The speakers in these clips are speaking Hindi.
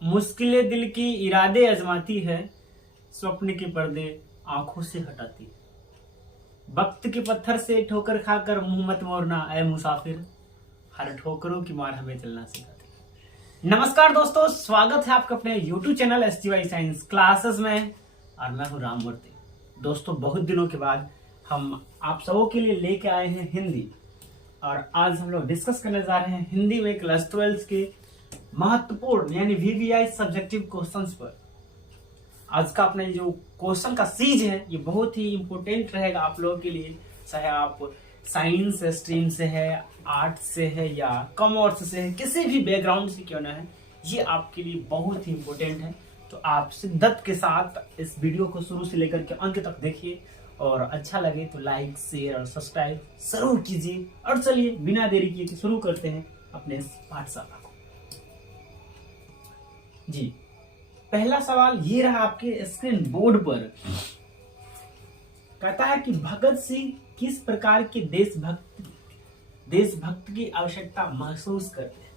मुश्किलें दिल की इरादे आजमाती है, स्वप्न के पर्दे आंखों से हटाती है। वक्त के पत्थर से ठोकर खाकर मुंह मत मोड़ना ऐ मुसाफिर, हर ठोकरों की मार हमें चलना सिखाती है। नमस्कार दोस्तों, स्वागत है आपका अपने YouTube channel STY science classes में और मैं हूं राममूर्ति। दोस्तों, बहुत दिनों के बाद हम आप सबों के लिए लेके आए हैं हिंदी, और आज हम लोग डिस्कस करने जा रहे हैं हिंदी में क्लास 12 के महत्वपूर्ण यानी VVI सब्जेक्टिव क्वेश्चंस पर। आज का अपने जो क्वेश्चन का सीरीज है ये बहुत ही इंपॉर्टेंट रहेगा आप लोगों के लिए, चाहे आप साइंस स्ट्रीम से है, आर्ट से है या कॉमर्स से है, किसी भी बैकग्राउंड से क्यों ना है, ये आपके लिए बहुत ही इंपॉर्टेंट है। तो आप शिद्दत के साथ इस वीडियो को शुरू से लेकर के अंत तक देखिए, और अच्छा लगे तो लाइक शेयर और सब्सक्राइब जरूर कीजिए। और चलिए बिना देरी किए शुरू करते हैं अपने इस पाठशाला को। जी, पहला सवाल ये रहा आपके स्क्रीन बोर्ड पर। कहता है कि भगत सिंह किस प्रकार के देशभक्त की आवश्यकता महसूस करते हैं।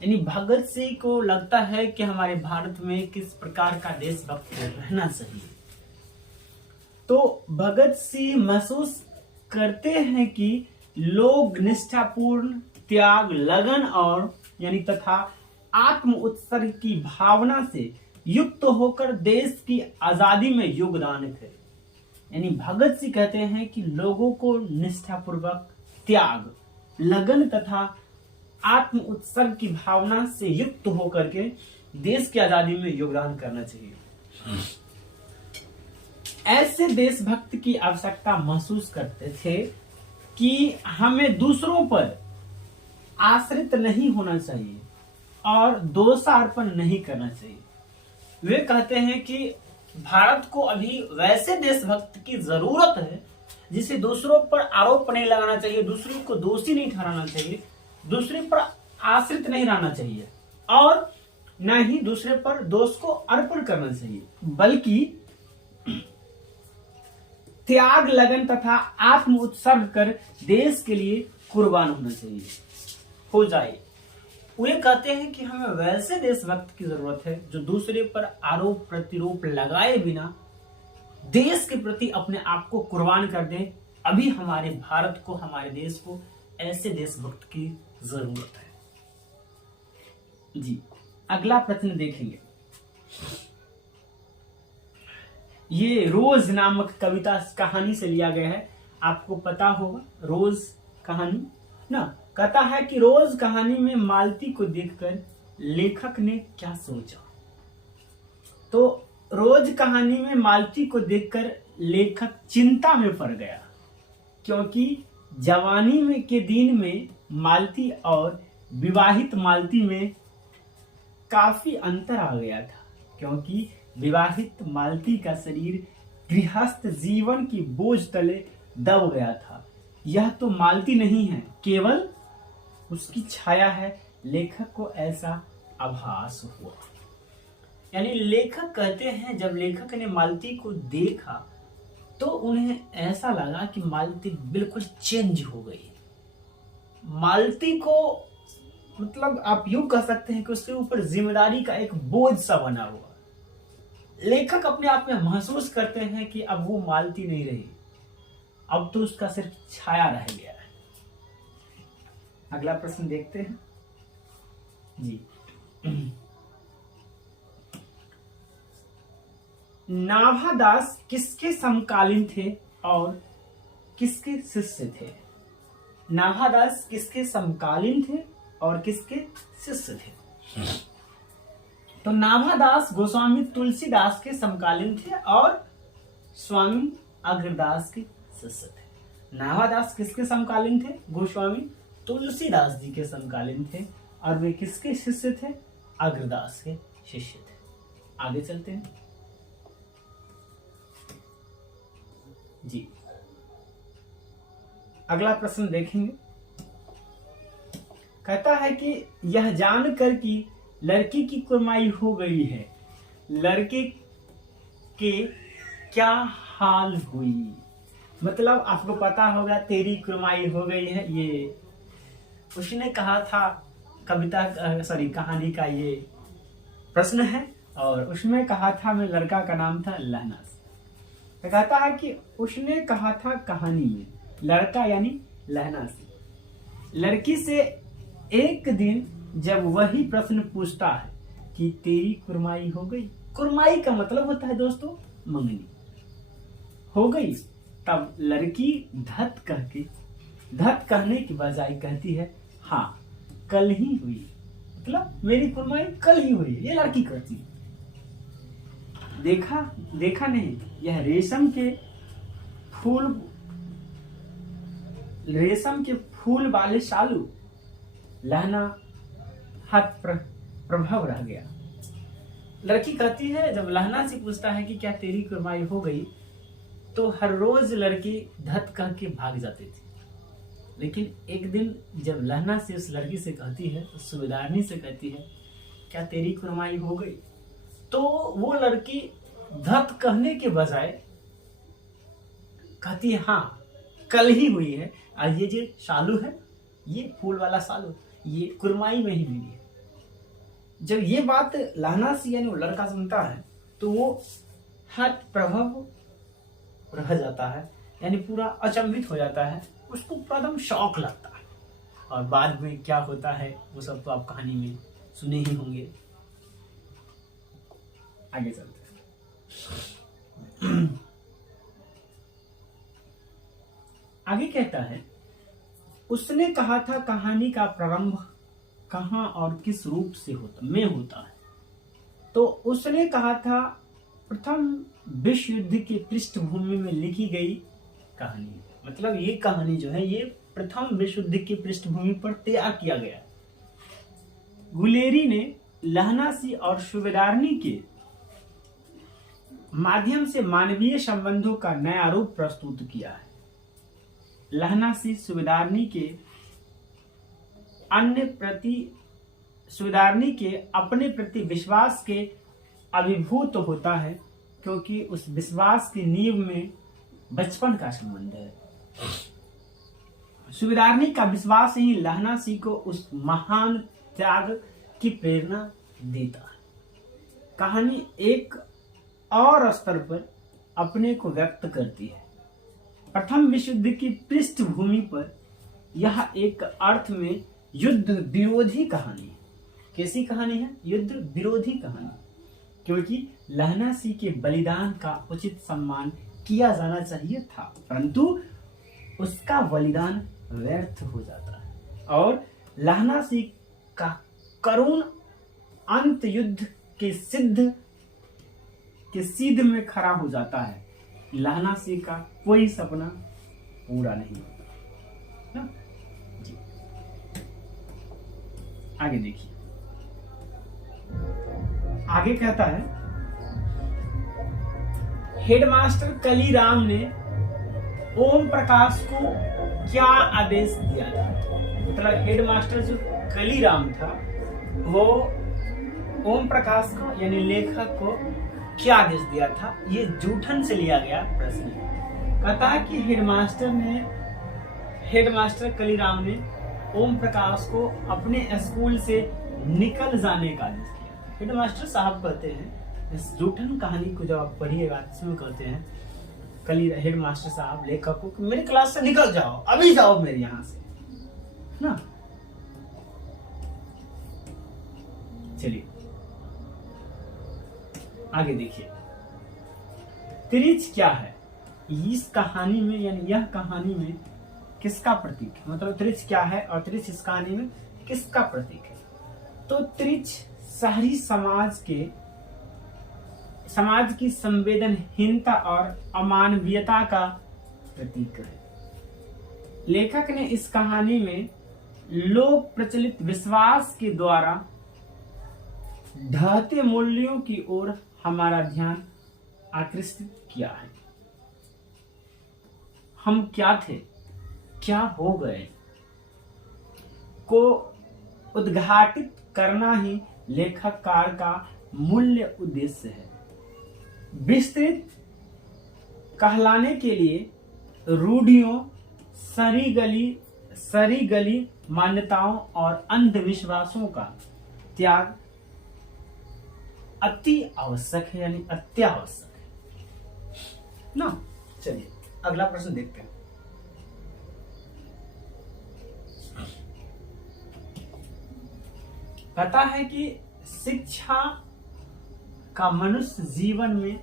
यानी भगत सिंह को लगता है कि हमारे भारत में किस प्रकार का देशभक्त रहना चाहिए। तो भगत सिंह महसूस करते हैं कि लोग निष्ठापूर्ण, त्याग, लगन और यानी तथा आत्म उत्सर्ग की भावना से युक्त होकर देश की आजादी में योगदान करें। यानी भगत सिंह कहते हैं कि लोगों को निष्ठापूर्वक, त्याग, लगन तथा आत्म उत्सर्ग की भावना से युक्त होकर के देश की आजादी में योगदान करना चाहिए। ऐसे देशभक्त की आवश्यकता महसूस करते थे कि हमें दूसरों पर आश्रित नहीं होना चाहिए और दोषारोपण नहीं करना चाहिए। वे कहते हैं कि भारत को अभी वैसे देशभक्त की जरूरत है जिसे दूसरों पर आरोप नहीं लगाना चाहिए, दूसरों को दोषी नहीं ठहराना चाहिए, दूसरे पर आश्रित नहीं रहना चाहिए और न ही दूसरे पर दोष को अर्पण करना चाहिए, बल्कि त्याग, लगन तथा आत्म उत्सर्ग कर देश के लिए कुर्बान होना चाहिए, हो जाए। वे कहते हैं कि हमें वैसे देशभक्त की जरूरत है जो दूसरे पर आरोप प्रतिरोप लगाए बिना देश के प्रति अपने आप को कुर्बान कर दे। अभी हमारे भारत को, हमारे देश को ऐसे देशभक्त की जरूरत है। जी, अगला प्रश्न देखेंगे। ये रोज नामक कविता कहानी से लिया गया है। आपको पता होगा रोज कहानी ना। कहता है कि रोज कहानी में मालती को देखकर लेखक ने क्या सोचा। तो रोज कहानी में मालती को देखकर लेखक चिंता में पड़ गया, क्योंकि जवानी में के दिन में मालती और विवाहित मालती में काफी अंतर आ गया था, क्योंकि विवाहित मालती का शरीर गृहस्थ जीवन की बोझ तले दब गया था। यह तो मालती नहीं है, केवल उसकी छाया है। लेखक को ऐसा आभास हुआ। यानी लेखक कहते हैं जब लेखक ने मालती को देखा तो उन्हें ऐसा लगा कि मालती बिल्कुल चेंज हो गई। मालती को मतलब आप यूं कह सकते हैं कि उसके ऊपर जिम्मेदारी का एक बोझ सा बना हुआ। लेखक अपने आप में महसूस करते हैं कि अब वो मालती नहीं रही, अब तो उसका सिर्फ छाया रह गया है। अगला प्रश्न देखते हैं जी। नाभादास किसके समकालीन थे और किसके शिष्य थे। नाभादास किसके समकालीन थे और किसके शिष्य थे। तो नाभादास गोस्वामी तुलसीदास के समकालीन थे और स्वामी अग्रदास के शिष्य थे। नाभादास किसके समकालीन थे? गोस्वामी तुलसीदास जी के समकालीन थे, और वे किसके शिष्य थे? अग्रदास के शिष्य थे। आगे चलते हैं जी। अगला प्रश्न देखेंगे। कहता है कि यह जानकर कि लड़की की कुर्बानी हो गई है, लड़के के क्या हाल हुई। मतलब आपको पता होगा तेरी कुर्बानी हो गई है, ये उसने कहा था कविता कहानी का ये प्रश्न है और उसमें कहा था मैं, लड़का का नाम था लहना सिंह। तो कहता है कि उसने कहा था कहानी में, लड़का यानी लहना सिंह लड़की से एक दिन जब वही प्रश्न पूछता है कि तेरी कुरमाई हो गई। कुरमाई का मतलब होता है दोस्तों मंगनी। हो गई, तब लड़की धत कहने की बजाय कहती है हाँ कल ही हुई, मतलब मेरी कुरमाई कल ही हुई। ये लड़की कहती है। देखा नहीं, यह रेशम के फूल वाले शालू। लहना हाथ प्रभाव रह गया। लड़की कहती है, जब लहना से पूछता है कि क्या तेरी कुरमाई हो गई, तो हर रोज लड़की धत कह के भाग जाती थी। लेकिन एक दिन जब लहना से उस लड़की से कहती है, उस सूबेदारनी से कहती है क्या तेरी कुरमाई हो गई, तो वो लड़की धत कहने के बजाय कहती है हाँ कल ही हुई है। और ये जो शालू है, ये फूल वाला शालू, ये कुरमाई में ही मिली है। जब ये बात लहना सी यानी वो लड़का सुनता है तो वो हाथ प्रभाव रह जाता है, यानी पूरा अचंभित हो जाता है। उसको एकदम शौक लगता है। और बाद में क्या होता है वो सब तो आप कहानी में सुने ही होंगे। आगे चलते हैं। आगे कहता है, उसने कहा था कहानी का प्रारंभ कहाँ और किस रूप से होता है। तो उसने कहा था प्रथम विश्व युद्ध की पृष्ठभूमि में लिखी गई कहानी। मतलब ये कहानी जो है ये प्रथम विश्व युद्ध की पृष्ठभूमि पर तैयार किया गया। गुलेरी ने लहना सी और सूबेदारनी के माध्यम से मानवीय संबंधों का नया रूप प्रस्तुत किया है। लहना सी सूबेदारनी के अपने प्रति विश्वास के अभिभूत होता है, क्योंकि उस विश्वास की नींव में बचपन का संबंध है। सूबेदारनी का विश्वास ही लहना सी को उस महान त्याग की प्रेरणा देता है। कहानी एक और स्तर पर अपने को व्यक्त करती है। प्रथम विश्व युद्ध की पृष्ठभूमि पर यह एक अर्थ में युद्ध विरोधी कहानी है। कैसी कहानी है? युद्ध विरोधी कहानी, क्योंकि लहना सी के बलिदान का उचित सम्मान किया जाना चाहिए था, परंतु उसका बलिदान व्यर्थ हो जाता है और लहना सी का करुण अंत युद्ध के सिद्ध में खड़ा हो जाता है। लहना सी का कोई सपना पूरा नहीं होता ना जी। आगे देखिए, आगे कहता है, हेडमास्टर कलीराम ने ओम प्रकाश को क्या आदेश दिया था। मतलब हेडमास्टर जो कलीराम था वो ओम प्रकाश को यानी लेखक को क्या आदेश दिया था। ये जूठन से लिया गया प्रश्न है। कहता है कि हेडमास्टर कलीराम ने ओम प्रकाश को अपने स्कूल से निकल जाने का आदेश दिया। हेडमास्टर साहब कहते हैं, इस जूठन कहानी को जब आप पढ़िएगा इसमें कहते हैं हेडमास्टर साहब लेखक को मेरी क्लास से निकल जाओ, अभी जाओ मेरे यहां से ना। चलिए आगे देखिए, त्रिच क्या है इस कहानी में, यानी यह कहानी में किसका प्रतीक है। मतलब त्रिच क्या है और त्रिच इस कहानी में किसका प्रतीक है। तो त्रिच शहरी समाज की संवेदनहीनता और अमानवीयता का प्रतीक है। लेखक ने इस कहानी में लोक प्रचलित विश्वास के द्वारा ढहते मूल्यों की ओर हमारा ध्यान आकृष्ट किया है। हम क्या थे, क्या हो गए को उद्घाटित करना ही लेखककार का मूल्य उद्देश्य है। विस्तृत कहलाने के लिए रूढ़ियों, सरी गली मान्यताओं और अंधविश्वासों का त्याग अति आवश्यक है यानी अत्यावश्यक है ना। चलिए अगला प्रश्न देखते हैं। कहता है कि शिक्षा का मनुष्य जीवन में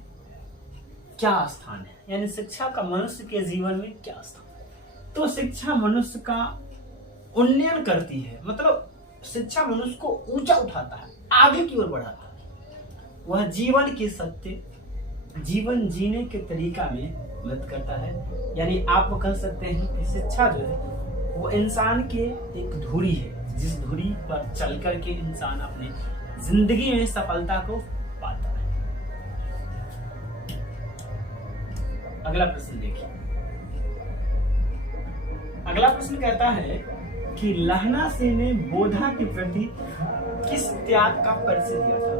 क्या स्थान है, यानी शिक्षा का मनुष्य के जीवन में क्या स्थान है। तो शिक्षा मनुष्य का उन्नयन करती है, मतलब शिक्षा मनुष्य को ऊंचा उठाता है, आगे की ओर बढ़ाता है। वह जीवन के सत्य, जीवन जीने के तरीका में मदद करता है। यानी आप कह सकते हैं कि शिक्षा जो है वो इंसान के एक धुरी है, जिस धुरी पर चल करके इंसान अपने जिंदगी में सफलता को पाता है। अगला प्रश्न देखिए। अगला प्रश्न कहता है कि लहना सिंह ने बोधा के प्रति किस त्याग का परिचय दिया था।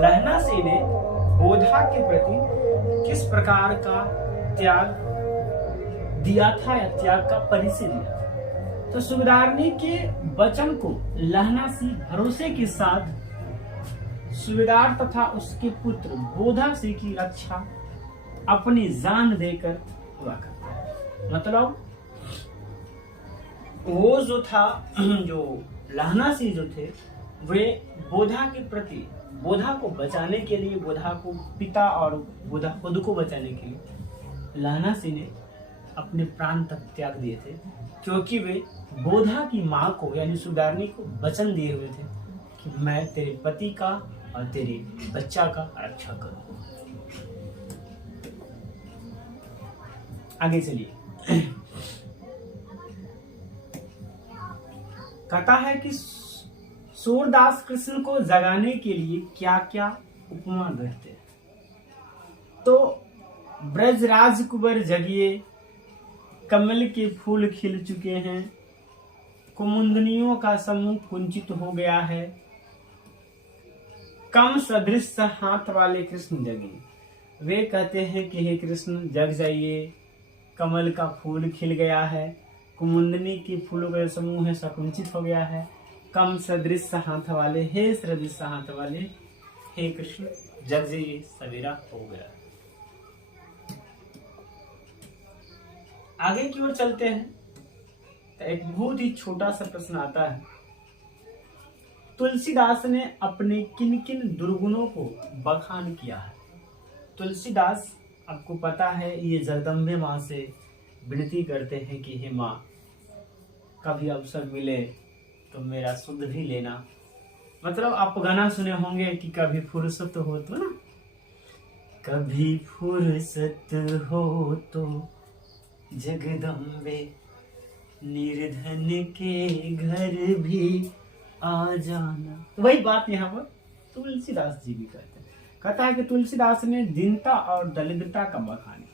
लहना सिंह ने बोधा के प्रति किस प्रकार का त्याग दिया था या त्याग का परिचय दिया था। तो सूबेदारनी के वचन को लहना सिंह भरोसे के साथ सूबेदार तथा उसके पुत्र बोधा सिंह की रक्षा अपनी जान देकर हुआ करता है। मतलब वो जो था, जो लहना सिंह जो थे, वे बोधा के प्रति, बोधा को बचाने के लिए, बोधा को पिता और बोधा खुद को बचाने के लिए लहना सिंह ने अपने प्राण तक त्याग दिए थे, क्योंकि वे बोधा की मां को यानी सूबेदारनी को वचन दिए हुए थे कि मैं तेरे पति का और तेरे बच्चा का रक्षा करूं। आगे चलिए। कहता है कि सूरदास कृष्ण को जगाने के लिए क्या क्या उपमा गढ़ते हैं। तो ब्रजराज कुंवर जगिए, कमल के फूल खिल चुके हैं, कुमुदनियों का समूह कुंचित हो गया है, कम सदृश हाथ वाले कृष्ण जगे। वे कहते हैं कि हे कृष्ण जग जाइए, कमल का फूल खिल गया है, कुमुदनी के फूलों का समूह है संकुचित हो गया है, कम सदृश हाथ वाले, हे सदृश हाथ वाले, हे कृष्ण जग जाइए, सवेरा हो गया। आगे की ओर चलते हैं तो एक बहुत ही छोटा सा प्रश्न आता है। तुलसीदास ने अपने किन किन दुर्गुणों को बखान किया है। तुलसीदास, आपको पता है, ये जगदम्बे माँ से विनती करते हैं कि हे माँ, कभी अवसर मिले तो मेरा सुध भी लेना। मतलब आप गाना सुने होंगे कि कभी फुर्सत हो तो ना, कभी फुर्सत हो तो जगदम्बे निर्धन के घर भी आ जाना। तो वही बात यहाँ पर तुलसीदास जी भी कहते हैं। कहता है कि तुलसीदास ने दीनता और दरिद्रता का बखान,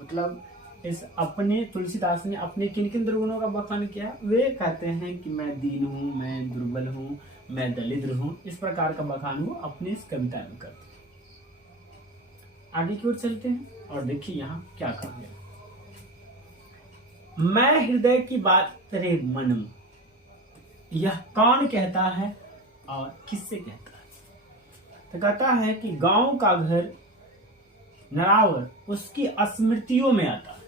मतलब इस अपने तुलसीदास ने अपने किन किन दुर्गुणों का बखान किया। वे कहते हैं कि मैं दीन हूँ, मैं दुर्बल हूँ, मैं दरिद्र हूँ, इस प्रकार का बखान वो अपने इस कविता में करते हैं। आगे की ओर चलते हैं और देखिए यहाँ क्या कहा गया। मैं हृदय की बात तेरे मन, यह कौन कहता है और किससे कहता है। तो कहता है कि गांव का घर नरावर उसकी स्मृतियों में आता है।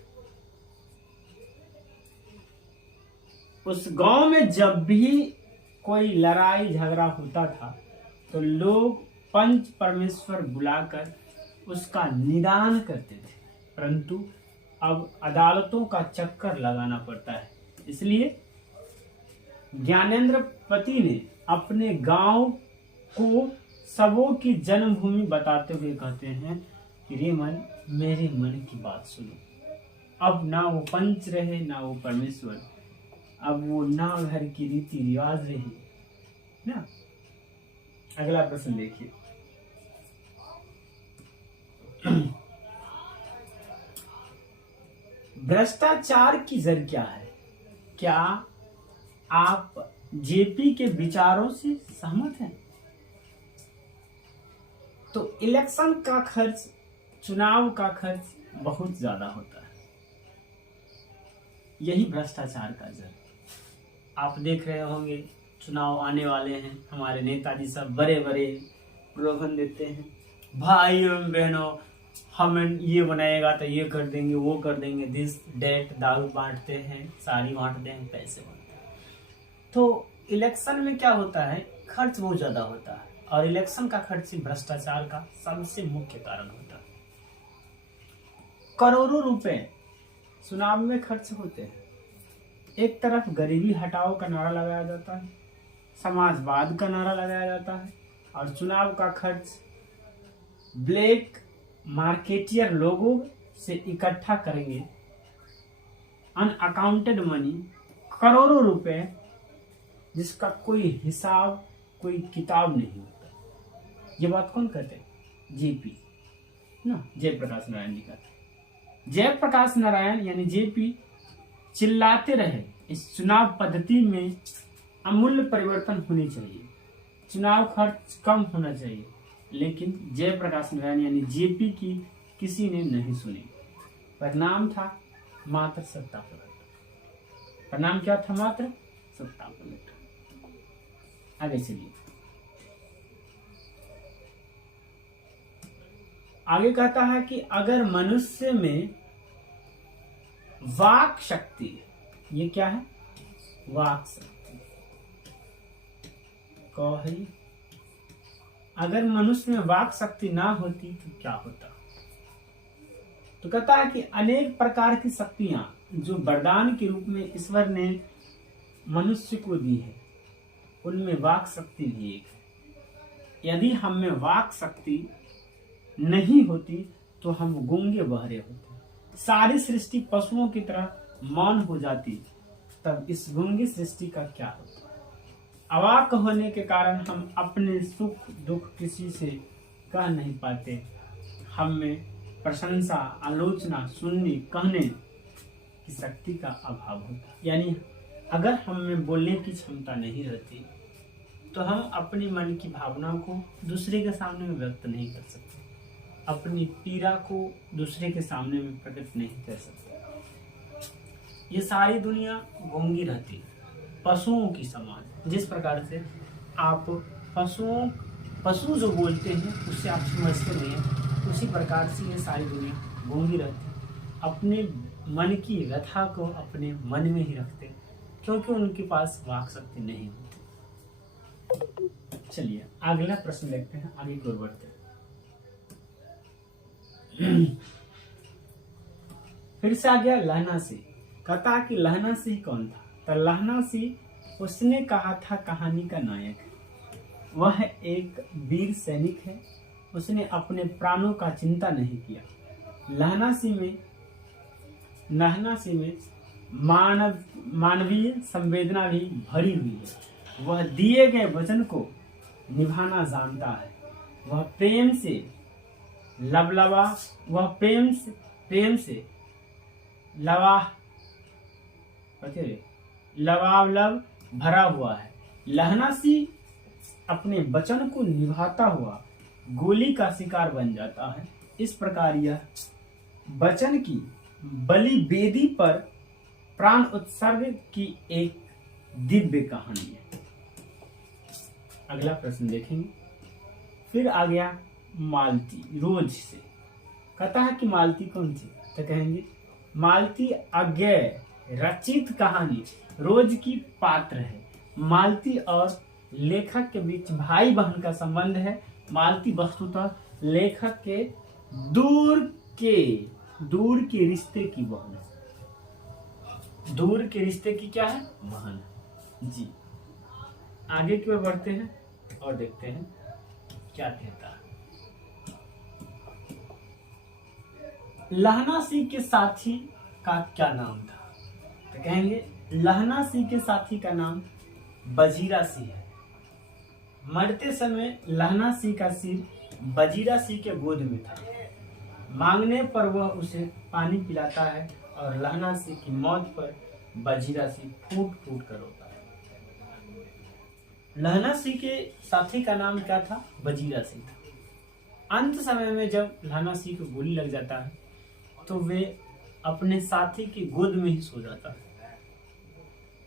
उस गांव में जब भी कोई लड़ाई झगड़ा होता था तो लोग पंच परमेश्वर बुलाकर उसका निदान करते थे, परंतु अब अदालतों का चक्कर लगाना पड़ता है। इसलिए ज्ञानेंद्र पति ने अपने गांव को सबों की जन्मभूमि बताते हुए कहते हैं कि रे मन, मेरे मन की बात सुनो। अब ना वो पंच रहे ना वो परमेश्वर, अब वो ना घर की रीति रिवाज रही ना। अगला प्रश्न देखिए। भ्रष्टाचार की जड़ क्या है। क्या आप जेपी के विचारों से सहमत हैं। तो इलेक्शन का खर्च, चुनाव का खर्च बहुत ज्यादा होता है, यही भ्रष्टाचार का जड़। आप देख रहे होंगे चुनाव आने वाले हैं, हमारे नेताजी सब बड़े बड़े प्रलोभन देते हैं, भाई एवं बहनों हम ये बनाएगा तो ये कर देंगे, वो कर देंगे, दिस डेट, दारू बांटते हैं, साड़ी बांटते हैं, पैसे बांटते हैं। तो इलेक्शन में क्या होता है, खर्च बहुत ज्यादा होता है, और इलेक्शन का खर्च ही भ्रष्टाचार का सबसे मुख्य कारण होता है। करोड़ों रुपए चुनाव में खर्च होते हैं। एक तरफ गरीबी हटाओ का नारा लगाया जाता है, समाजवाद का नारा लगाया जाता है, और चुनाव का खर्च ब्लैक मार्केटियर लोगों से इकट्ठा करेंगे, अनअकाउंटेड मनी, करोड़ों रुपए, जिसका कोई हिसाब, कोई किताब नहीं होता। ये बात कौन कहते हैं? जेपी ना, जयप्रकाश नारायण जी कहते हैं। जयप्रकाश नारायण यानी जेपी चिल्लाते रहे इस चुनाव पद्धति में अमूल्य परिवर्तन होनी चाहिए, चुनाव खर्च कम होना चाहिए, लेकिन जयप्रकाश नारायण यानी जेपी की किसी ने नहीं सुनी। परिणाम था मात्र सत्ता पलट। परिणाम क्या था? मात्र सत्ता पलट। आगे चलिए, आगे कहता है कि अगर मनुष्य में वाक शक्ति, ये क्या है? वाक शक्ति कहे, अगर मनुष्य में वाक शक्ति ना होती तो क्या होता? तो कहता है कि अनेक प्रकार की शक्तियां जो वरदान के रूप में ईश्वर ने मनुष्य को दी है, उनमें वाक शक्ति भी एक है। यदि हम में वाक शक्ति नहीं होती तो हम गूंगे बहरे होते, सारी सृष्टि पशुओं की तरह मौन हो जाती, तब इस गूंगी सृष्टि का क्या होता? अवाक होने के कारण हम अपने सुख दुख किसी से कह नहीं पाते, हम में प्रशंसा, आलोचना, सुनने, कहने की शक्ति का अभाव होता। यानी अगर हम में बोलने की क्षमता नहीं रहती तो हम अपनी मन की भावनाओं को दूसरे के सामने में व्यक्त नहीं कर सकते, अपनी पीड़ा को दूसरे के सामने में प्रकट नहीं कर सकते। ये सारी दुनिया गूंगी रहती, पशुओं की समान। जिस प्रकार से आप पशु जो बोलते हैं उससे आप समझते नहीं हैं, उसी प्रकार से ये सारी दुनिया गूंगी रहती, अपने मन की व्यथा को अपने मन में ही रखते, क्योंकि उनके पास वाक शक्ति नहीं होती। चलिए अगला प्रश्न देखते हैं, आगे की ओर बढ़ते हैं। फिर से आ गया लहना सिंह। कहता कि लहना सिंह कौन था? तो लहना सिंह उसने कहा था कहानी का नायक, वह एक वीर सैनिक है, उसने अपने प्राणों का चिंता नहीं किया। लहना सिंह में मानवीय संवेदना भी भरी हुई है, वह दिए गए वचन को निभाना जानता है, वह प्रेम से लबालब भरा हुआ है। लहना सिंह अपने वचन को निभाता हुआ गोली का शिकार बन जाता है। इस प्रकार यह वचन की बलि वेदी पर प्राण उत्सर्ग की एक दिव्य कहानी है। अगला प्रश्न देखेंगे। फिर आ गया मालती रोज से। कहता है कि मालती कौन थी? तो कहेंगे मालती अज्ञेय रचित कहानी रोज की पात्र है। मालती और लेखक के बीच भाई बहन का संबंध है। मालती वस्तुतः लेखक के दूर के रिश्ते की बहन है। दूर के रिश्ते की क्या है? बहन जी। आगे की ओर बढ़ते हैं और देखते हैं क्या कहता है। लहना सिंह के साथी का क्या नाम था? तो कहेंगे लहना सिंह के साथी का नाम बजीरा सिंह है। मरते समय लहना सिंह का सिर बजीरा सिंह के गोद में था। मांगने पर वह उसे पानी पिलाता है और लहना सिंह की मौत पर बजीरा सिंह फूट फूट कर रोता है। लहना सिंह के साथी का नाम क्या था? बजीरा सिंह था। अंत समय में जब लहना सिंह को गोली लग जाता है तो वे अपने साथी की गोद में ही सो जाता है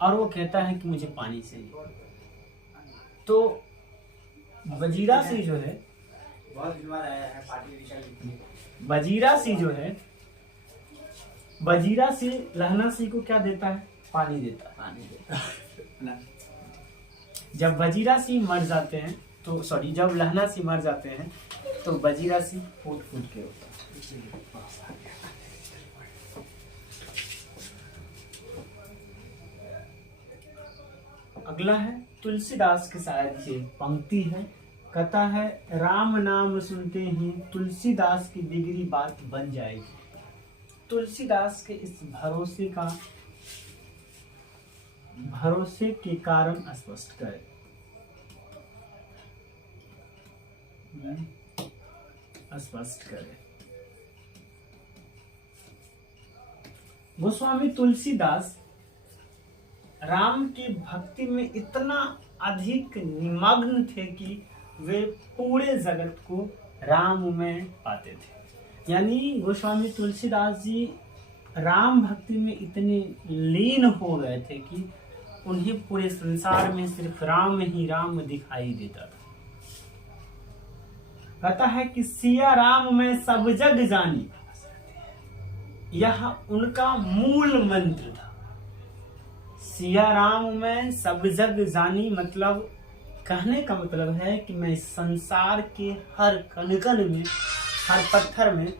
और वो कहता है कि मुझे पानी चाहिए। तो वजीरासी जो है, वजीरासी जो है, वजीरासी लहनासी को क्या देता है? पानी देता है। जब वजीरासी मर जाते हैं तो सॉरी, जब लहनासी मर जाते हैं तो वजीरासी फूट फूट के होता है। अगला है तुलसीदास की शायद ये पंक्ति है, कहता है राम नाम सुनते ही तुलसीदास की बिगड़ी बात बन जाएगी। तुलसीदास के इस भरोसे के कारण स्पष्ट करें। स्पष्ट करें। गोस्वामी तुलसीदास राम की भक्ति में इतना अधिक निमग्न थे कि वे पूरे जगत को राम में पाते थे। यानी गोस्वामी तुलसीदास जी राम भक्ति में इतने लीन हो गए थे कि उन्हें पूरे संसार में सिर्फ राम ही राम दिखाई देता था। कहता है कि सिया राम में सब जग जानी, यह उनका मूल मंत्र था। सिया राम में सब जग जानी मतलब, कहने का मतलब है कि मैं संसार के हर कण-कण में, हर पत्थर में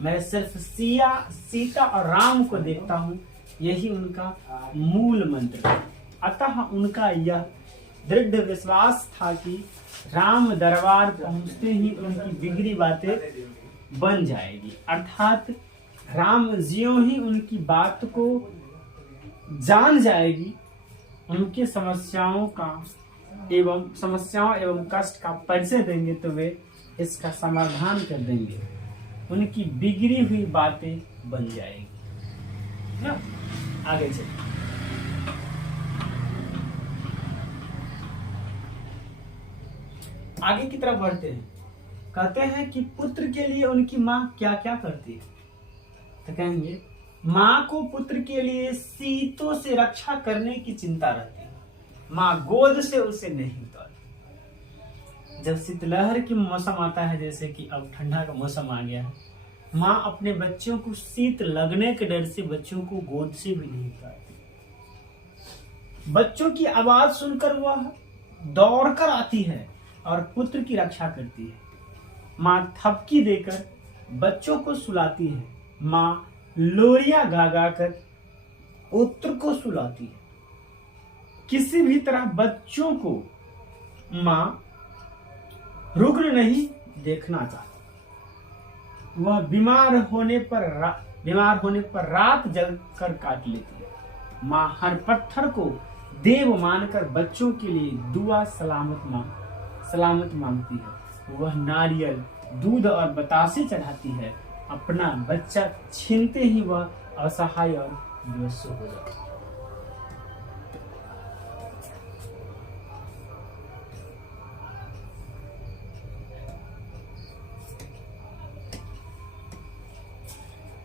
मैं सिर्फ सीता और राम को देखता हूँ। यही उनका मूल मंत्र था। अतः उनका यह दृढ़ विश्वास था कि राम दरबार पहुंचते ही उनकी बिगड़ी बातें बन जाएगी, अर्थात राम ज्यों ही उनकी बात को जान जाएगी, उनकी समस्याओं एवं कष्ट का परिचय देंगे तो वे इसका समाधान कर देंगे, उनकी बिगड़ी हुई बातें बन जाएगी ना। आगे चलिए। आगे की तरफ बढ़ते हैं। कहते हैं कि पुत्र के लिए उनकी माँ क्या क्या करती है। तो कहेंगे माँ को पुत्र के लिए शीतों से रक्षा करने की चिंता रहती है। माँ गोद से उसे नहीं उतारती। जब शीतलहर की मौसम आता है, जैसे कि अब ठंडा का मौसम आ गया है, माँ अपने बच्चों को शीत लगने के डर से बच्चों को गोद से भी नहीं उतारती। बच्चों की आवाज सुनकर वह दौड़कर आती है और पुत्र की रक्षा करती है। माँ थपकी देकर बच्चों को सुलाती है। माँ लोरियां गा गा कर पुत्र को सुलाती है। किसी भी तरह बच्चों को माँ रुग्ण नहीं देखना चाहती। वह बीमार होने पर रात जग कर काट लेती है। माँ हर पत्थर को देव मानकर बच्चों के लिए दुआ सलामत मांगती है। वह नारियल, दूध और बतासे चढ़ाती है। अपना बच्चा छीनते ही वह असहाय और विवश हो जाती है।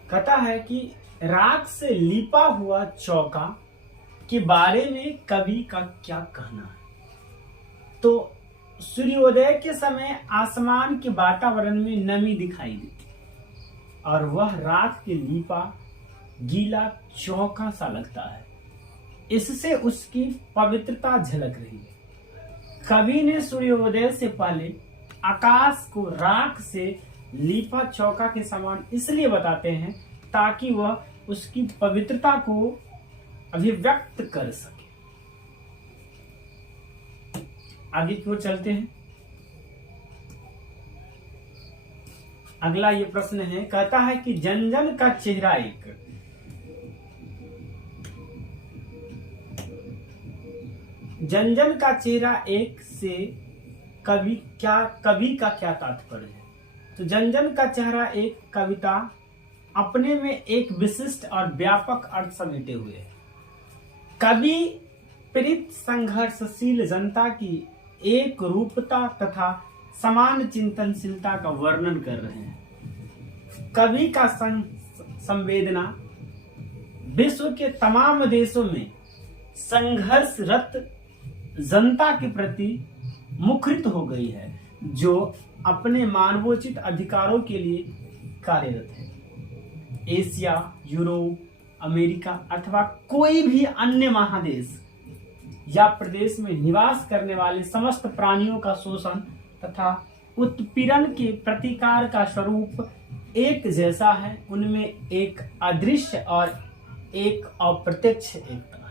कहता है कि राख से लिपा हुआ चौका के बारे में कवि का क्या कहना है। तो सूर्योदय के समय आसमान के वातावरण में नमी दिखाई देती और वह राख के लिपा गीला चौका सा लगता है। इससे उसकी पवित्रता झलक रही है। कवि ने सूर्योदय से पहले आकाश को राख से लिपा चौका के समान इसलिए बताते हैं ताकि वह उसकी पवित्रता को अभिव्यक्त कर सके। आगे की ओर चलते हैं। अगला ये प्रश्न है, कहता है कि जन जन का चेहरा एक, जन जन का चेहरा एक से कवि का क्या तात्पर्य है। तो जन जन का चेहरा एक कविता अपने में एक विशिष्ट और व्यापक अर्थ समेटे हुए है। कवि पीड़ित संघर्षशील जनता की एक रूपता तथा समान चिंतनशीलता का वर्णन कर रहे हैं। कवि का संवेदना विश्व के तमाम देशों में संघर्षरत जनता के प्रति मुखरित हो गई है, जो अपने मानवोचित अधिकारों के लिए कार्यरत है। एशिया, यूरोप, अमेरिका अथवा कोई भी अन्य महादेश या प्रदेश में निवास करने वाले समस्त प्राणियों का शोषण तथा उत्पीड़न के प्रतिकार का स्वरूप एक जैसा है। उनमें एक अदृश्य और एक अप्रत्यक्ष एकता है।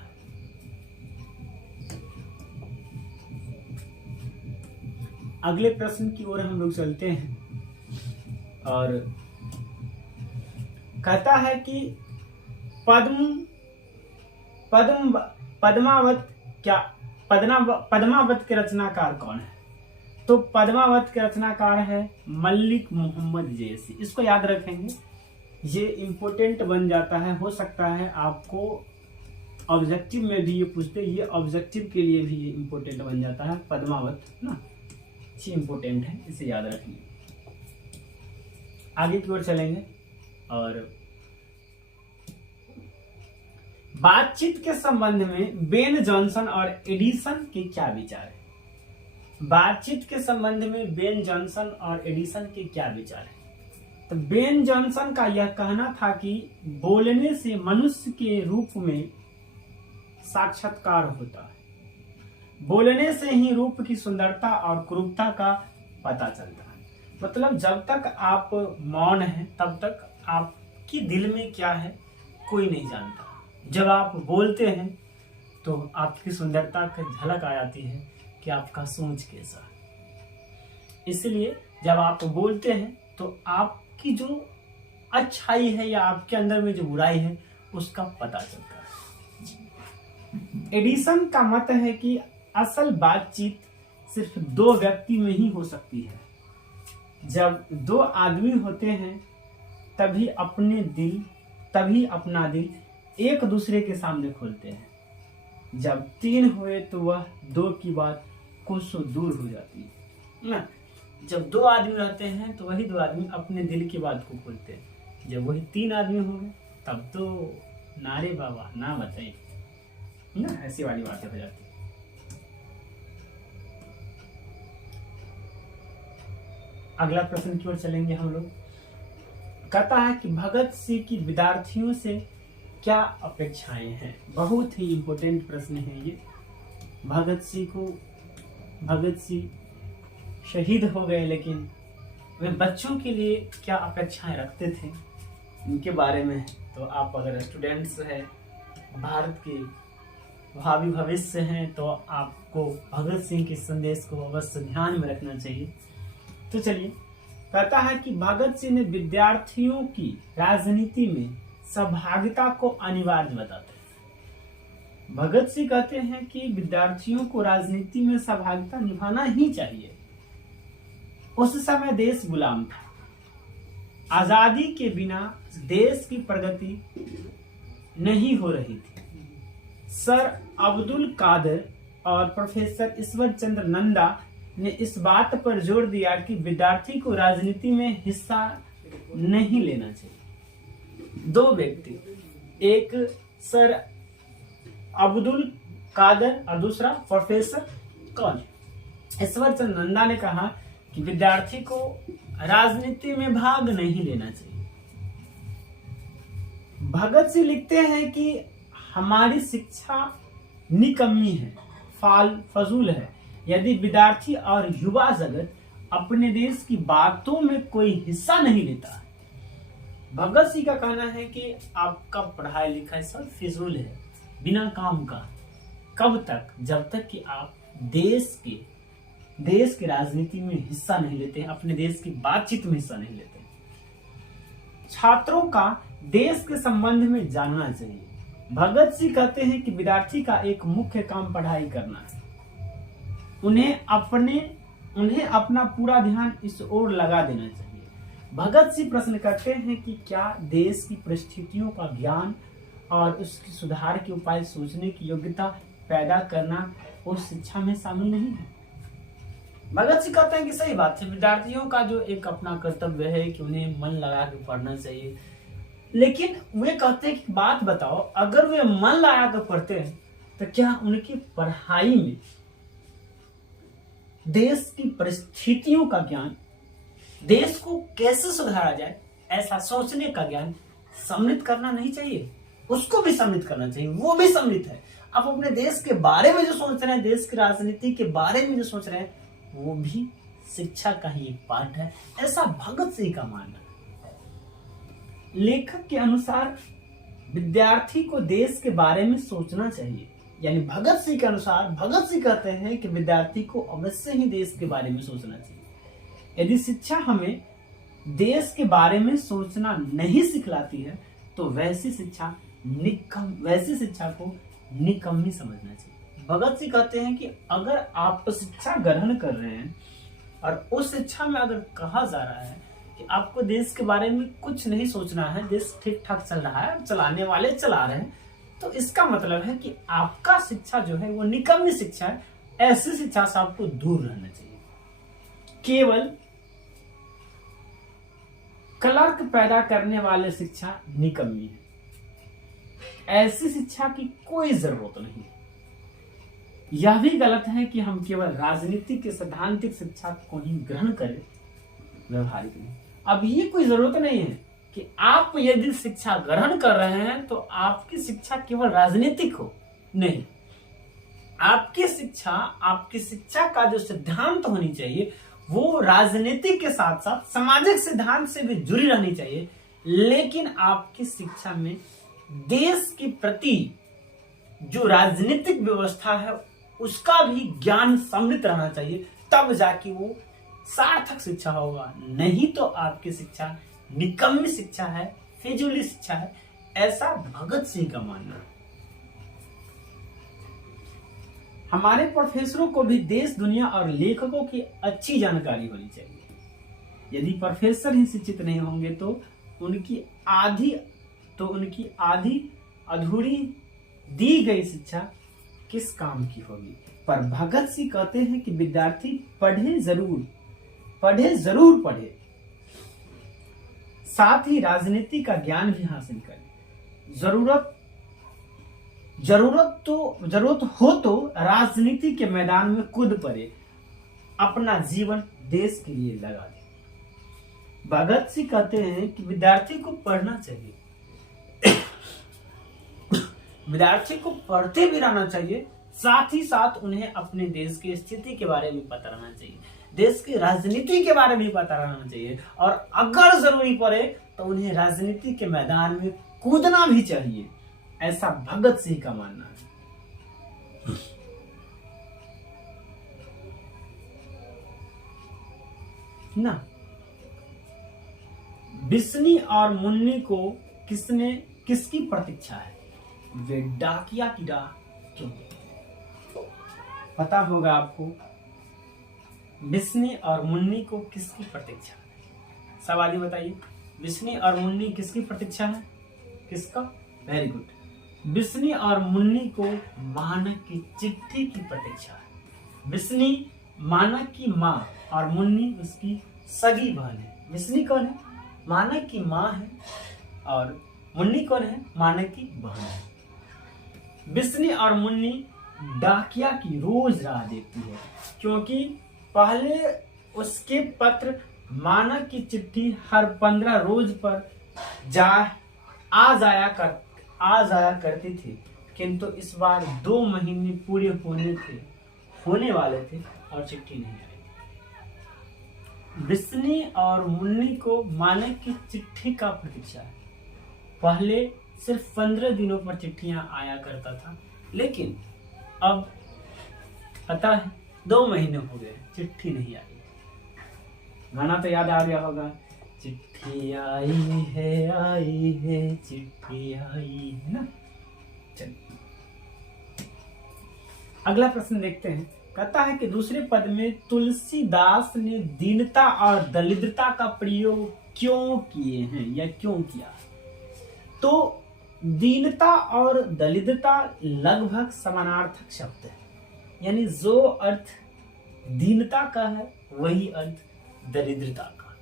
अगले प्रश्न की ओर हम लोग चलते हैं और कहता है कि पद्मावत के रचनाकार कौन है? तो पद्मावत के रचनाकार है मलिक मोहम्मद जैसी। इसको याद रखेंगे, ये इंपॉर्टेंट बन जाता है। हो सकता है आपको ऑब्जेक्टिव में भी ये पूछते, ये ऑब्जेक्टिव के लिए भी ये इंपॉर्टेंट बन जाता है। पद्मावत ना ये इंपॉर्टेंट है, इसे याद रखेंगे। आगे की ओर चलेंगे और बातचीत के संबंध में बेन जॉनसन और एडिसन के क्या विचार है? बातचीत के संबंध में बेन जॉनसन और एडिसन के क्या विचार है? तो बेन जॉनसन का यह कहना था कि बोलने से मनुष्य के रूप में साक्षात्कार होता है। बोलने से ही रूप की सुंदरता और क्रूरता का पता चलता है। मतलब जब तक आप मौन हैं तब तक आपकी दिल में क्या है कोई नहीं जानता। जब आप बोलते हैं तो आपकी सुंदरता की झलक आ जाती है कि आपका सोच कैसा है। इसलिए जब आप बोलते हैं तो आपकी जो अच्छाई है या आपके अंदर में जो बुराई है उसका पता चलता है। एडिसन का मत है कि असल बातचीत सिर्फ दो व्यक्ति में ही हो सकती है। जब दो आदमी होते हैं तभी अपना दिल एक दूसरे के सामने खोलते हैं। जब तीन हुए तो वह दो की बात कोसों दूर हो जाती है ना। जब दो आदमी रहते हैं तो वही दो आदमी अपने दिल की बात को खोलते हैं। जब वही तीन आदमी होंगे तब तो नारे बाबा ना बताइए ना, ऐसी वाली बातें हो जाती है। अगला प्रश्न की ओर चलेंगे हम लोग। कहता है कि भगत सिंह की विद्यार्थियों से क्या अपेक्षाएं हैं? बहुत ही इंपॉर्टेंट प्रश्न है ये। भगत सिंह शहीद हो गए, लेकिन वे बच्चों के लिए क्या अपेक्षाएं रखते थे इनके बारे में तो आप अगर स्टूडेंट्स हैं, भारत के भावी भविष्य हैं, तो आपको भगत सिंह के संदेश को अवश्य ध्यान में रखना चाहिए। तो चलिए, कहता है कि भगत सिंह ने विद्यार्थियों की राजनीति में सहभागिता को अनिवार्य बताते हैं। भगत सिंह कहते हैं कि विद्यार्थियों को राजनीति में सहभागिता निभाना ही चाहिए। उस समय देश गुलाम था। आजादी के बिना देश की प्रगति नहीं हो रही थी। सर अब्दुल कादर और प्रोफेसर ईश्वर चंद्र नंदा ने इस बात पर जोर दिया कि विद्यार्थी को राजनीति में हिस्सा नहीं लेना चाहिए। दो व्यक्ति, एक सर अब्दुल कादर और दूसरा प्रोफेसर ईश्वर चंद्र नंदा ने कहा कि विद्यार्थी को राजनीति में भाग नहीं लेना चाहिए। भगत सिंह लिखते हैं कि हमारी शिक्षा निकम्मी है, फजूल है। यदि विद्यार्थी और युवा जगत अपने देश की बातों में कोई हिस्सा नहीं लेता है। भगत सिंह का कहना है कि आपका पढ़ाई लिखाई सब फिजूल है, बिना काम का। कब तक? जब तक कि आप देश की राजनीति में हिस्सा नहीं लेते हैं, अपने देश की बातचीत में हिस्सा नहीं लेते। छात्रों का देश के संबंध में जानना चाहिए। भगत सिंह कहते हैं कि विद्यार्थी का एक मुख्य काम पढ़ाई करना है। उन्हें अपना पूरा ध्यान इस ओर लगा देना चाहिए। भगत सिंह प्रश्न करते हैं कि क्या देश की परिस्थितियों का ज्ञान और उसकी सुधार के उपाय सोचने की योग्यता पैदा करना उस शिक्षा में शामिल नहीं है? भगत सिंह कहते हैं कि सही बात है, विद्यार्थियों का जो एक अपना कर्तव्य है कि उन्हें मन लगा के पढ़ना चाहिए। लेकिन वे कहते हैं कि बात बताओ, अगर वे मन लगा कर पढ़ते हैं तो क्या उनकी पढ़ाई में देश की परिस्थितियों का ज्ञान, देश को कैसे सुधारा जाए ऐसा सोचने का ज्ञान सम्मिलित करना नहीं चाहिए, उसको भी सम्मिलित करना चाहिए, वो भी सम्मिलित है। आप अपने देश के बारे में जो सोच रहे हैं, देश की राजनीति के बारे में जो सोच रहे हैं, वो भी शिक्षा का ही एक पार्ट है, ऐसा भगत सिंह का मानना है। लेखक के अनुसार विद्यार्थी को देश के बारे में सोचना चाहिए, यानी भगत सिंह के अनुसार भगत सिंह कहते हैं कि विद्यार्थी को अवश्य ही देश के बारे में सोचना चाहिए। यदि शिक्षा हमें देश के बारे में सोचना नहीं सिखलाती है तो वैसी शिक्षा को निकम्मी समझना चाहिए। भगत सिंह कहते हैं कि अगर आप शिक्षा ग्रहण कर रहे हैं और उस शिक्षा में अगर कहा जा रहा है कि आपको देश के बारे में कुछ नहीं सोचना है, देश ठीक ठाक चल रहा है, चलाने वाले चला रहे हैं, तो इसका मतलब है कि आपका शिक्षा जो है वो निकम्मी शिक्षा है। ऐसी शिक्षा से आपको दूर रहना चाहिए। केवल क्लर्क पैदा करने वाले शिक्षा निकम्मी है, ऐसी शिक्षा की कोई जरूरत नहीं। यह भी गलत है कि हम केवल राजनीति के सैद्धांतिक शिक्षा को ही ग्रहण करें, व्यवहारिक नहीं। अब ये कोई जरूरत नहीं है कि आप यदि शिक्षा ग्रहण कर रहे हैं तो आपकी शिक्षा केवल राजनीतिक हो, नहीं। आपकी शिक्षा का जो सिद्धांत होनी चाहिए वो राजनीतिक के साथ साथ सामाजिक सिद्धांत से भी जुड़ी रहनी चाहिए, लेकिन आपकी शिक्षा में देश के प्रति जो राजनीतिक व्यवस्था है उसका भी ज्ञान सम्मिलित रहना चाहिए, तब जाके वो सार्थक शिक्षा होगा। नहीं तो आपकी शिक्षा निकम्मी शिक्षा है, फिजूली शिक्षा है, ऐसा भगत सिंह का मानना है। हमारे प्रोफेसरों को भी देश, दुनिया और लेखकों की अच्छी जानकारी होनी चाहिए। यदि प्रोफेसर ही शिक्षित नहीं होंगे तो उनकी आधी अधूरी दी गई शिक्षा किस काम की होगी। पर भगत सिंह कहते हैं कि विद्यार्थी पढ़े जरूर पढ़े, साथ ही राजनीति का ज्ञान भी हासिल करें। जरूरत हो तो राजनीति के मैदान में कूद पड़े, अपना जीवन देश के लिए लगा दे। भगत सिंह कहते हैं कि विद्यार्थी को पढ़ना चाहिए, विद्यार्थी को पढ़ते भी रहना चाहिए, साथ ही साथ उन्हें अपने देश की स्थिति के बारे में पता रहना चाहिए, देश की राजनीति के बारे में पता रहना चाहिए, और अगर जरूरी पड़े तो उन्हें राजनीति के मैदान में कूदना भी चाहिए, ऐसा भगत सिंह का मानना है। ना बिस्नी और मुन्नी को किसकी प्रतीक्षा है? वे डाकिया की राह क्यों? पता होगा आपको बिस्नी और मुन्नी को किसकी प्रतीक्षा है? सवाल बताइए, बिस्नी और मुन्नी किसकी प्रतीक्षा है? किसका? Very good. बिस्नी और मुन्नी को मानक की चिट्ठी की प्रतीक्षा है। बिस्नी मानक की माँ और मुन्नी उसकी सगी बहन है। बिस्नी कौन है? मानक की माँ है, और मुन्नी कौन है? मानक की बहन है। बिस्नी और मुन्नी डाकिया की रोज राह देखती है, क्योंकि पहले उसके पत्र, मानक की चिट्ठी हर 15 रोज पर आ जाया करती थी, किंतु इस बार 2 महीने पूरे होने वाले थे और चिट्ठी नहीं आई। बिस्नी और मुन्नी को मानक की चिट्ठी का प्रतीक्षा है। पहले सिर्फ 15 दिनों पर चिट्ठियां आया करता था, लेकिन अब पता है 2 महीने हो गए, चिट्ठी नहीं आई। गाना तो याद आ गया होगा, चिट्ठी आई है चिट्ठी आई है ना। चलिए अगला प्रश्न देखते हैं। कहता है कि दूसरे पद में तुलसीदास ने दीनता और दरिद्रता का प्रयोग क्यों किए हैं या क्यों किया? तो दीनता और दरिद्रता लगभग समानार्थक शब्द है, यानी जो अर्थ दीनता का है वही अर्थ दरिद्रता का।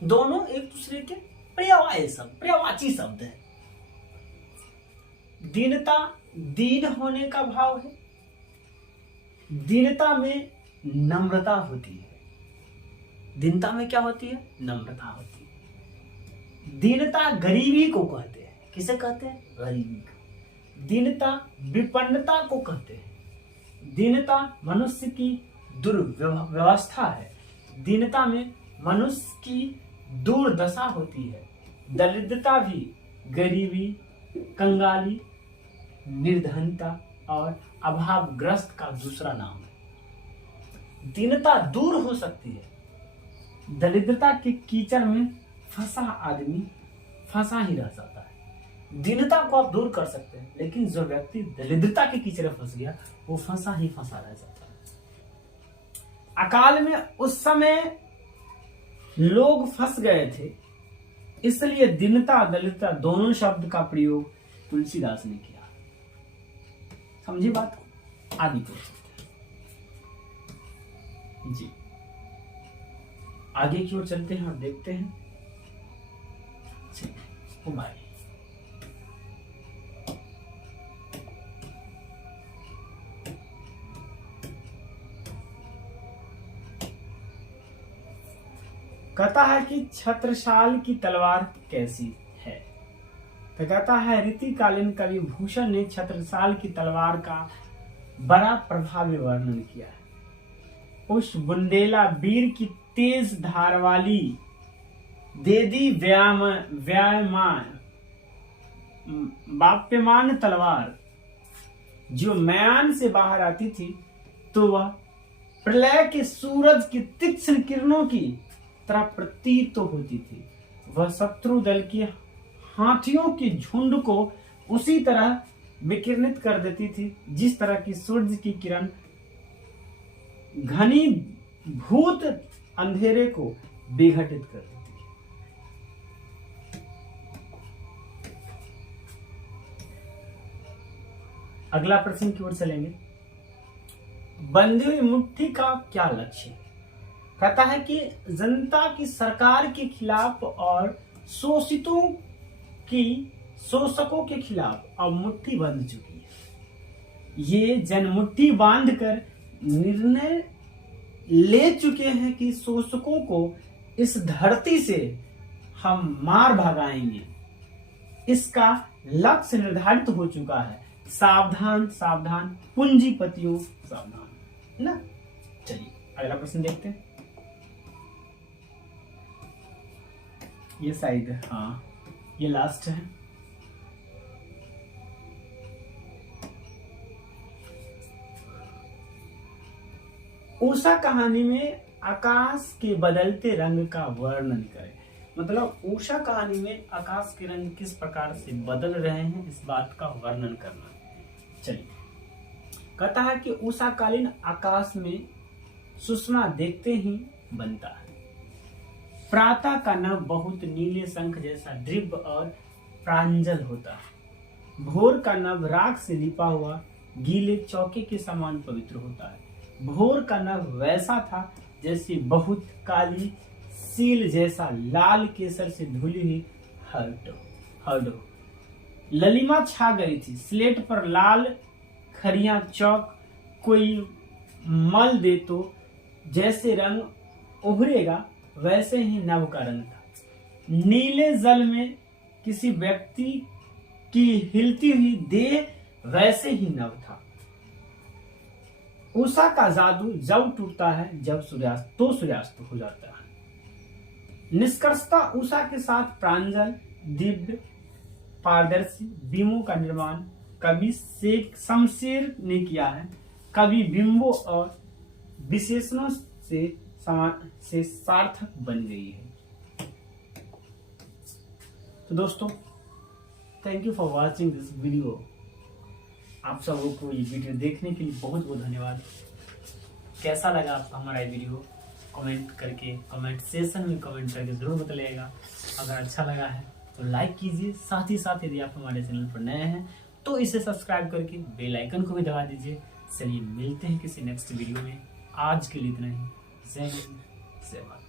दोनों एक दूसरे के पर्यायवाची शब्द है। दीनता दीन होने का भाव है, दीनता में नम्रता होती है। दीनता में क्या होती है? नम्रता होती है। दीनता गरीबी को कहते हैं। किसे कहते हैं? गरीबी को। दीनता विपन्नता को कहते हैं। दीनता मनुष्य की दुर्व्यवस्था है। दीनता में मनुष्य की दुर्दशा होती है। दरिद्रता भी गरीबी, कंगाली, निर्धनता और अभावग्रस्त का दूसरा नाम है। दीनता दूर हो सकती है। दरिद्रता के कीचड़ में फंसा आदमी फंसा ही रह जाता है। दीनता को आप दूर कर सकते हैं, लेकिन जो व्यक्ति दरिद्रता के कीचड़ में फंस गया वो फंसा ही फंसा रह जाता है। अकाल में उस समय लोग फंस गए थे, इसलिए दीनता दरिद्रता दोनों शब्द का प्रयोग तुलसीदास ने किया। समझी बात को? आगे कर सकते हैं जी। आगे की ओर चलते हैं और देखते हैं। भाई कहता है कि छत्रसाल की तलवार कैसी है? तो कहता है रीतिकालीन कवि भूषण ने छत्रसाल की तलवार का बड़ा प्रभावी वर्णन किया है। उस बुंदेला वीर की तेज धार वाली देदी वाप्यमान तलवार जो म्यान से बाहर आती थी तो वह प्रलय के सूरज की तीक्ष्ण किरणों की तरह प्रतीत तो होती थी। वह शत्रु दल के हाथियों के झुंड को उसी तरह विकिरणित कर देती थी जिस तरह की सूर्य की किरण घनी भूत अंधेरे को विघटित कर देती है। अगला प्रश्न की ओर चलेंगे। बंधी हुई मुट्ठी का क्या लक्ष्य? कहता है कि जनता की सरकार के खिलाफ और शोषकों के खिलाफ अब मुट्ठी बंध चुकी है। ये जन मुट्ठी बांधकर निर्णय ले चुके हैं कि शोषकों को इस धरती से हम मार भगाएंगे। इसका लक्ष्य निर्धारित हो चुका है। सावधान सावधान पूंजीपतियों सावधान, है ना? चलिए अगला प्रश्न देखते हैं। ये शायद हाँ ये लास्ट है। उषा कहानी में आकाश के बदलते रंग का वर्णन करें। मतलब उषा कहानी में आकाश के रंग किस प्रकार से बदल रहे हैं, इस बात का वर्णन करना। चलिए कहता है कि उषाकालीन आकाश में सुषमा देखते ही बनता है। प्रातः का नभ बहुत नीले शंख जैसा दिव्य और प्रांजल होता है। भोर का नभ राख से लिपा हुआ गीले चौके के समान पवित्र होता है। भोर का नभ वैसा था जैसे बहुत काली सील जैसा लाल केसर से धुली हुई हर्ड हो। ललिमा छा गई थी। स्लेट पर लाल खरियां चौक कोई मल दे तो जैसे रंग उभरेगा वैसे ही नभ का रंग था। नीले जल में किसी व्यक्ति की हिलती हुई देह वैसे ही नभ था। उषा का जादू जब टूटता है जब सूर्यास्त हो जाता है। निष्कर्षतः उषा के साथ प्रांजल दिव्य पारदर्शी बिंबों का निर्माण कवि शेख शमशेर ने किया है। कवि बिंबों और विशेषणों से सार्थक बन गई है। तो दोस्तों thank you for watching this video. आप सबों को ये वीडियो देखने के लिए बहुत बहुत धन्यवाद। कैसा लगा आपको हमारा ये वीडियो? कमेंट सेशन में कमेंट करके जरूर बताइएगा। अगर अच्छा लगा है तो लाइक कीजिए। साथ ही साथ यदि आप हमारे चैनल पर नए हैं तो इसे सब्सक्राइब करके बेल आइकन को भी दबा दीजिए। चलिए मिलते हैं किसी नेक्स्ट वीडियो में। आज के लिए इतना ही। जय हिंद, जय भारत।